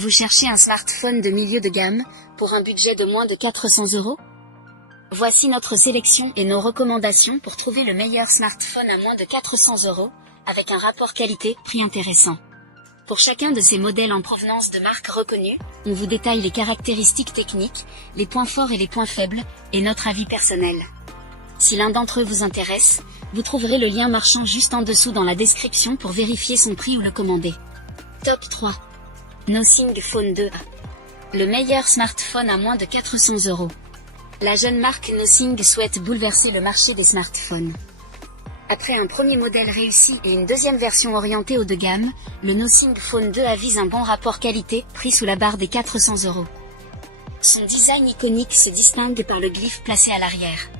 Vous cherchez un smartphone de milieu de gamme, pour un budget de moins de 400 €? Voici notre sélection et nos recommandations pour trouver le meilleur smartphone à moins de 400 €, avec un rapport qualité-prix intéressant. Pour chacun de ces modèles en provenance de marques reconnues, on vous détaille les caractéristiques techniques, les points forts et les points faibles, et notre avis personnel. Si l'un d'entre eux vous intéresse, vous trouverez le lien marchand juste en dessous dans la description pour vérifier son prix ou le commander. Top 3. Nothing Phone 2a. Le meilleur smartphone à moins de 400 €. La jeune marque Nothing souhaite bouleverser le marché des smartphones. Après un premier modèle réussi et une deuxième version orientée haut de gamme, le Nothing Phone 2 avise un bon rapport qualité-prix sous la barre des 400 €. Son design iconique se distingue par le glyphe placé à l'arrière.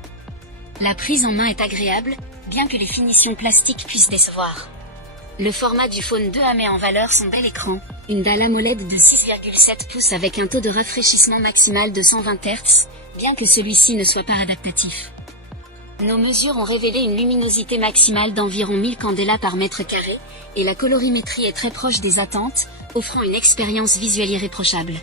La prise en main est agréable, bien que les finitions plastiques puissent décevoir. Le format du Phone 2a met en valeur son bel écran, une dalle AMOLED de 6,7 pouces avec un taux de rafraîchissement maximal de 120 Hz, bien que celui-ci ne soit pas adaptatif. Nos mesures ont révélé une luminosité maximale d'environ 1000 candela par mètre carré, et la colorimétrie est très proche des attentes, offrant une expérience visuelle irréprochable.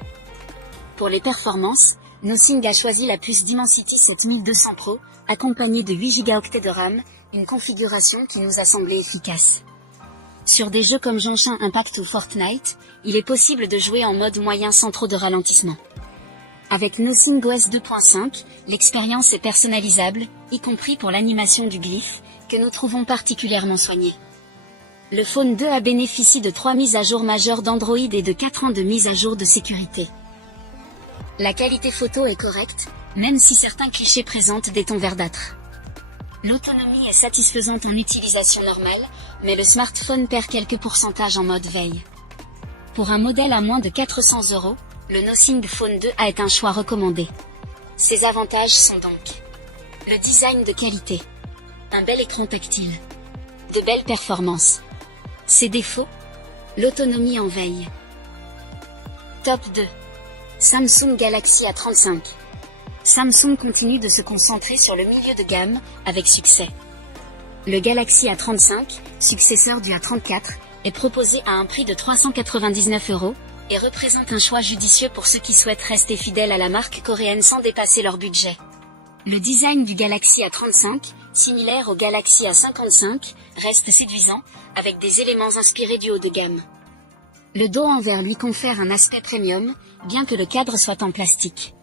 Pour les performances, Nothing a choisi la puce Dimensity 7200 Pro, accompagnée de 8 Go de RAM, une configuration qui nous a semblé efficace. Sur des jeux comme Genshin Impact ou Fortnite, il est possible de jouer en mode moyen sans trop de ralentissement. Avec Nothing OS 2.5, l'expérience est personnalisable, y compris pour l'animation du glyphe, que nous trouvons particulièrement soignée. Le Phone 2a bénéficie de 3 mises à jour majeures d'Android et de 4 ans de mise à jour de sécurité. La qualité photo est correcte, même si certains clichés présentent des tons verdâtres. L'autonomie est satisfaisante en utilisation normale, mais le smartphone perd quelques pourcentages en mode veille. Pour un modèle à moins de 400 €, le Nothing Phone 2a est un choix recommandé. Ses avantages sont donc le design de qualité, un bel écran tactile, de belles performances. Ses défauts, l'autonomie en veille. Top 2. Samsung Galaxy A35. Samsung continue de se concentrer sur le milieu de gamme, avec succès. Le Galaxy A35, successeur du A34, est proposé à un prix de 399 €, et représente un choix judicieux pour ceux qui souhaitent rester fidèles à la marque coréenne sans dépasser leur budget. Le design du Galaxy A35, similaire au Galaxy A55, reste séduisant, avec des éléments inspirés du haut de gamme. Le dos en verre lui confère un aspect premium, bien que le cadre soit en plastique.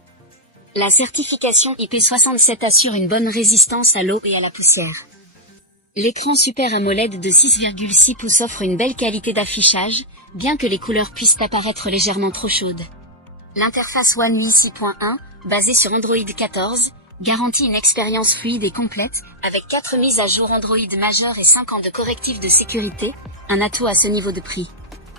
La certification IP67 assure une bonne résistance à l'eau et à la poussière. L'écran Super AMOLED de 6,6 pouces offre une belle qualité d'affichage, bien que les couleurs puissent apparaître légèrement trop chaudes. L'interface One UI 6.1, basée sur Android 14, garantit une expérience fluide et complète, avec 4 mises à jour Android majeures et 5 ans de correctifs de sécurité, un atout à ce niveau de prix.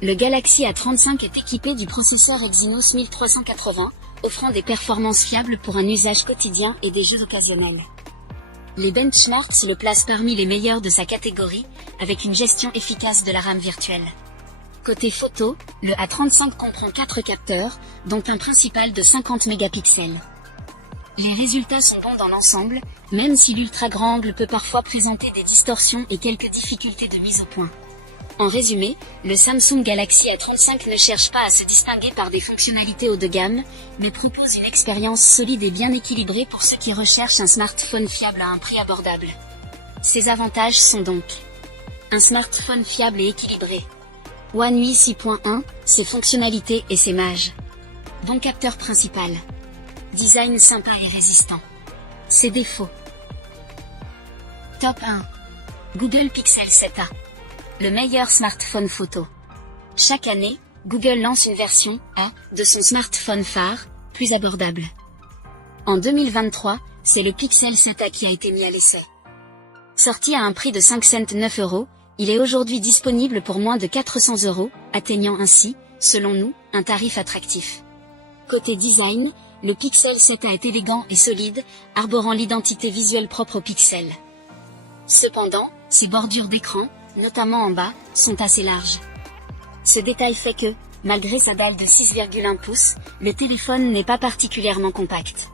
Le Galaxy A35 est équipé du processeur Exynos 1380, offrant des performances fiables pour un usage quotidien et des jeux occasionnels. Les benchmarks le placent parmi les meilleurs de sa catégorie, avec une gestion efficace de la RAM virtuelle. Côté photo, le A35 comprend 4 capteurs, dont un principal de 50 mégapixels. Les résultats sont bons dans l'ensemble, même si l'ultra grand angle peut parfois présenter des distorsions et quelques difficultés de mise au point. En résumé, le Samsung Galaxy A35 ne cherche pas à se distinguer par des fonctionnalités haut de gamme, mais propose une expérience solide et bien équilibrée pour ceux qui recherchent un smartphone fiable à un prix abordable. Ses avantages sont donc un smartphone fiable et équilibré. One UI 6.1, ses fonctionnalités et ses mages. Bon capteur principal. Design sympa et résistant. Ses défauts. Top 1. Google Pixel 7a. Le meilleur smartphone photo. Chaque année, Google lance une version A de son smartphone phare, plus abordable. En 2023, c'est le Pixel 7a qui a été mis à l'essai. Sorti à un prix de 509 €, il est aujourd'hui disponible pour moins de 400 €, atteignant ainsi, selon nous, un tarif attractif. Côté design, le Pixel 7a est élégant et solide, arborant l'identité visuelle propre au Pixel. Cependant, ses bordures d'écran, notamment en bas, sont assez larges. Ce détail fait que, malgré sa dalle de 6,1 pouces, le téléphone n'est pas particulièrement compact.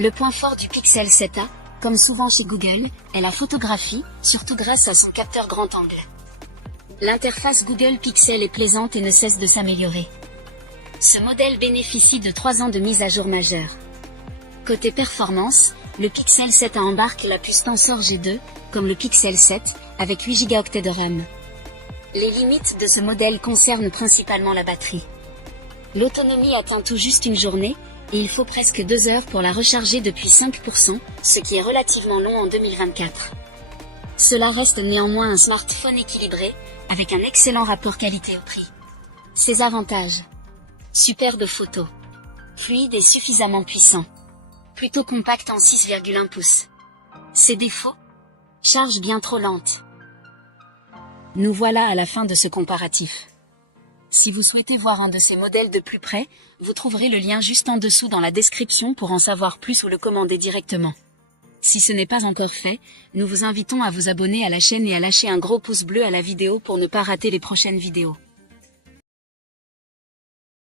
Le point fort du Pixel 7a, comme souvent chez Google, est la photographie, surtout grâce à son capteur grand angle. L'interface Google Pixel est plaisante et ne cesse de s'améliorer. Ce modèle bénéficie de 3 ans de mise à jour majeure. Côté performance, le Pixel 7 embarque la puce Tensor G2, comme le Pixel 7, avec 8 Go de RAM. Les limites de ce modèle concernent principalement la batterie. L'autonomie atteint tout juste une journée, et il faut presque 2 heures pour la recharger depuis 5%, ce qui est relativement long en 2024. Cela reste néanmoins un smartphone équilibré, avec un excellent rapport qualité-prix. Ses avantages: superbe photo, fluide et suffisamment puissant, plutôt compact en 6,1 pouces. Ses défauts: charge bien trop lente. Nous voilà à la fin de ce comparatif. Si vous souhaitez voir un de ces modèles de plus près, vous trouverez le lien juste en dessous dans la description pour en savoir plus ou le commander directement. Si ce n'est pas encore fait, nous vous invitons à vous abonner à la chaîne et à lâcher un gros pouce bleu à la vidéo pour ne pas rater les prochaines vidéos.